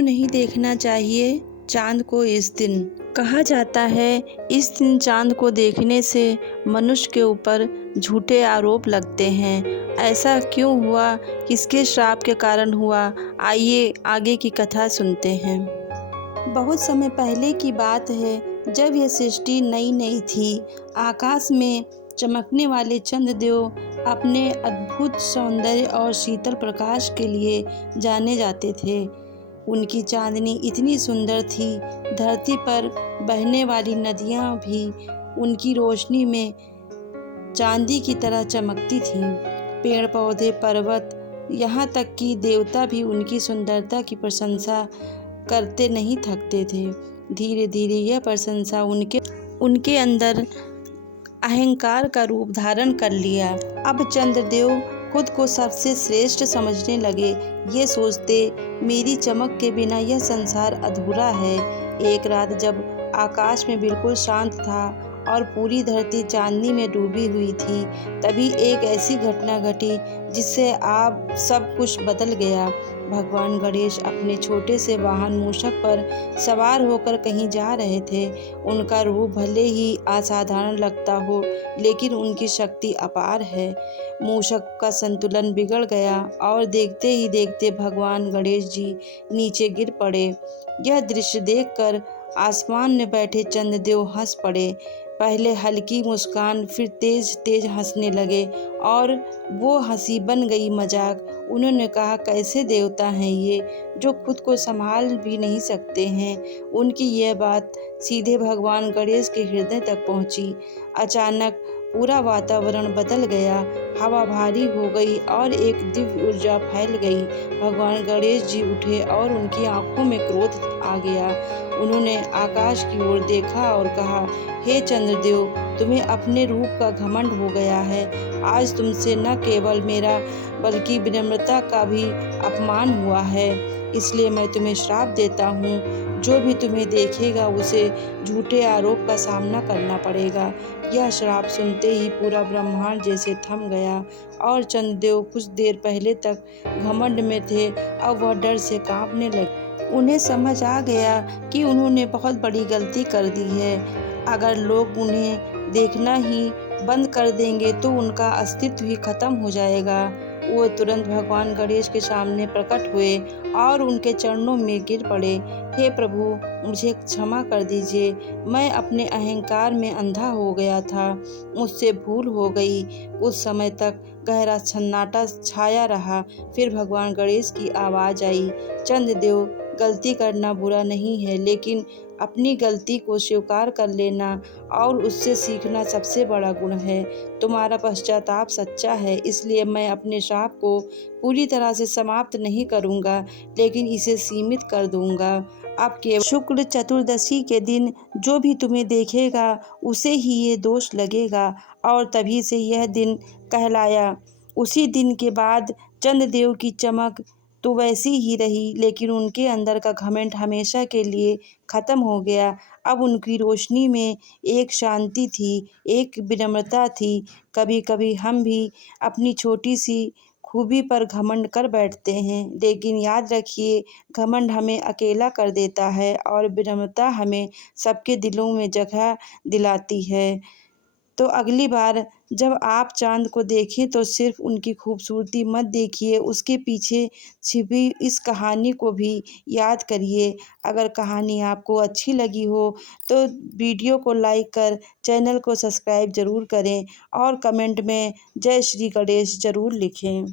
क्यों नहीं देखना चाहिए चांद को इस दिन? कहा जाता है इस दिन चांद को देखने से मनुष्य के ऊपर झूठे आरोप लगते हैं। ऐसा क्यों हुआ, किसके श्राप के कारण हुआ? आइए आगे की कथा सुनते हैं। बहुत समय पहले की बात है, जब यह सृष्टि नई नई थी। आकाश में चमकने वाले चंद्रदेव अपने अद्भुत सौंदर्य और शीतल प्रकाश के लिए जाने जाते थे। उनकी चांदनी इतनी सुंदर थी, धरती पर बहने वाली नदियाँ भी उनकी रोशनी में चांदी की तरह चमकती थीं। पेड़ पौधे, पर्वत, यहाँ तक कि देवता भी उनकी सुंदरता की प्रशंसा करते नहीं थकते थे। धीरे धीरे यह प्रशंसा उनके अंदर अहंकार का रूप धारण कर लिया। अब चंद्रदेव खुद को सबसे श्रेष्ठ समझने लगे। ये सोचते, मेरी चमक के बिना यह संसार अधूरा है। एक रात जब आकाश में बिल्कुल शांत था और पूरी धरती चांदनी में डूबी हुई थी, तभी एक ऐसी घटना घटी जिससे आप सब कुछ बदल गया। भगवान गणेश अपने छोटे से वाहन मूषक पर सवार होकर कहीं जा रहे थे। उनका रूप भले ही असाधारण लगता हो, लेकिन उनकी शक्ति अपार है। मूषक का संतुलन बिगड़ गया और देखते ही देखते भगवान गणेश जी नीचे गिर पड़े। यह दृश्य देखकर आसमान में बैठे चंद्रदेव हंस पड़े। पहले हल्की मुस्कान, फिर तेज तेज हंसने लगे और वो हंसी बन गई मजाक। उन्होंने कहा, कैसे देवता हैं ये, जो खुद को संभाल भी नहीं सकते हैं। उनकी यह बात सीधे भगवान गणेश के हृदय तक पहुंची। अचानक पूरा वातावरण बदल गया, हवा भारी हो गई और एक दिव्य ऊर्जा फैल गई। भगवान गणेश जी उठे और उनकी आंखों में क्रोध आ गया। उन्होंने आकाश की ओर देखा और कहा, हे चंद्रदेव, तुम्हें अपने रूप का घमंड हो गया है। आज तुमसे न केवल मेरा बल्कि विनम्रता का भी अपमान हुआ है। इसलिए मैं तुम्हें श्राप देता हूँ। जो भी तुम्हें देखेगा उसे झूठे आरोप का सामना करना पड़ेगा। यह श्राप सुनते ही पूरा ब्रह्मांड जैसे थम गया और चंद्रदेव कुछ देर पहले तक घमंड में थे, अब वह डर से कांपने लगे। उन्हें समझ आ गया कि उन्होंने बहुत बड़ी गलती कर दी है। अगर लोग उन्हें देखना ही बंद कर देंगे तो उनका अस्तित्व ही खत्म हो जाएगा। वो तुरंत भगवान गणेश के सामने प्रकट हुए और उनके चरणों में गिर पड़े। हे प्रभु, मुझे क्षमा कर दीजिए। मैं अपने अहंकार में अंधा हो गया था, मुझसे भूल हो गई। कुछ समय तक गहरा सन्नाटा छाया रहा। फिर भगवान गणेश की आवाज़ आई, चंद्रदेव, गलती करना बुरा नहीं है, लेकिन अपनी गलती को स्वीकार कर लेना और उससे सीखना सबसे बड़ा गुण है। तुम्हारा पश्चाताप सच्चा है, इसलिए मैं अपने श्राप को पूरी तरह से समाप्त नहीं करूँगा, लेकिन इसे सीमित कर दूँगा। अब केवल शुक्ल चतुर्दशी के दिन जो भी तुम्हें देखेगा उसे ही ये दोष लगेगा और तभी से यह दिन कहलाया। उसी दिन के बाद चंद्रदेव की चमक तो वैसी ही रही, लेकिन उनके अंदर का घमंड हमेशा के लिए खत्म हो गया। अब उनकी रोशनी में एक शांति थी, एक विनम्रता थी। कभी कभी हम भी अपनी छोटी सी खूबी पर घमंड कर बैठते हैं, लेकिन याद रखिए, घमंड हमें अकेला कर देता है और विनम्रता हमें सबके दिलों में जगह दिलाती है। तो अगली बार जब आप चाँद को देखें तो सिर्फ उनकी खूबसूरती मत देखिए, उसके पीछे छिपी इस कहानी को भी याद करिए। अगर कहानी आपको अच्छी लगी हो तो वीडियो को लाइक कर चैनल को सब्सक्राइब ज़रूर करें और कमेंट में जय श्री गणेश ज़रूर लिखें।